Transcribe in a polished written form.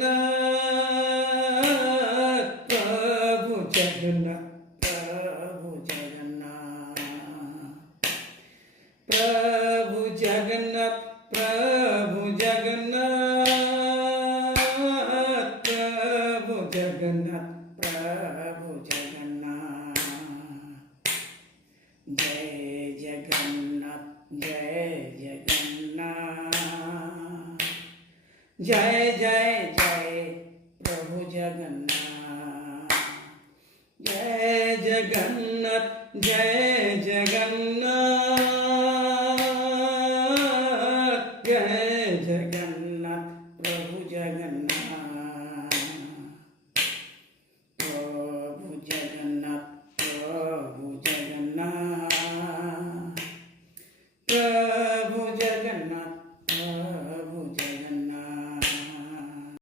जगन्नाथ प्रभु जगन्नाथ प्रभु जगन्नाथ प्रभु जगन्नाथ प्रभु जगन्नाथ प्रभु जगन्नाथ प्रभु जगन्नाथ जय जगन्नाथ जय जगन्नाथ जय जय जय प्रभु जगन्नाथ जय जगन्नाथ जय जगन्नाथ जय जगन्नाथ प्रभु जगन्नाथ